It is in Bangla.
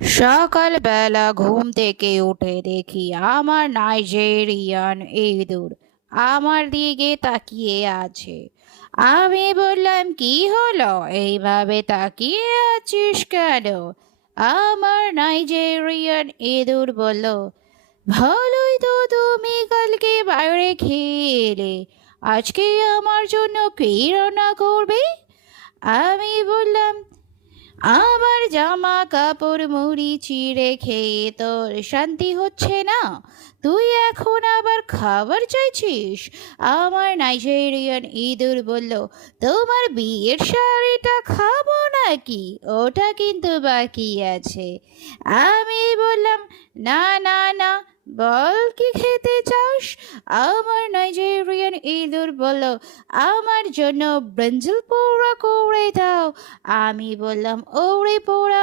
সকালবেলা ঘুম থেকে উঠে দেখি আমার নাইজেরিয়ান ইঁদুর আমার দিকে তাকিয়ে আছে। আমি বললাম, কি হলো, এইভাবে তাকিয়ে আছিস কেন? আমার নাইজেরিয়ান ইঁদুর বলল, ভালোই তো, তুমি কালকে বাইরে খেয়ে এলে, আজকে আমার জন্য কি রান্না করবে? আমি বললাম, আমার জামা কাপড় মুড়ি চিড়ে খেয়ে তোর শান্তি হচ্ছে না, তুই এখন আবার খাবার চাইছিস? আমার নাইজেরিয়ান ইঁদুর বলল, তোমার বিয়ের শাড়িটা খাবো নাকি? ওটা কিন্তু বাকি আছে। আমি বললাম, না না না, বল কি খেতে চাস? আমার নাইজেরিয়ান ইঁদুর বলল, আমার জন্য ব্রিঞ্জল পোড়া করে দাও। আমি বললাম, ওরে পোড়া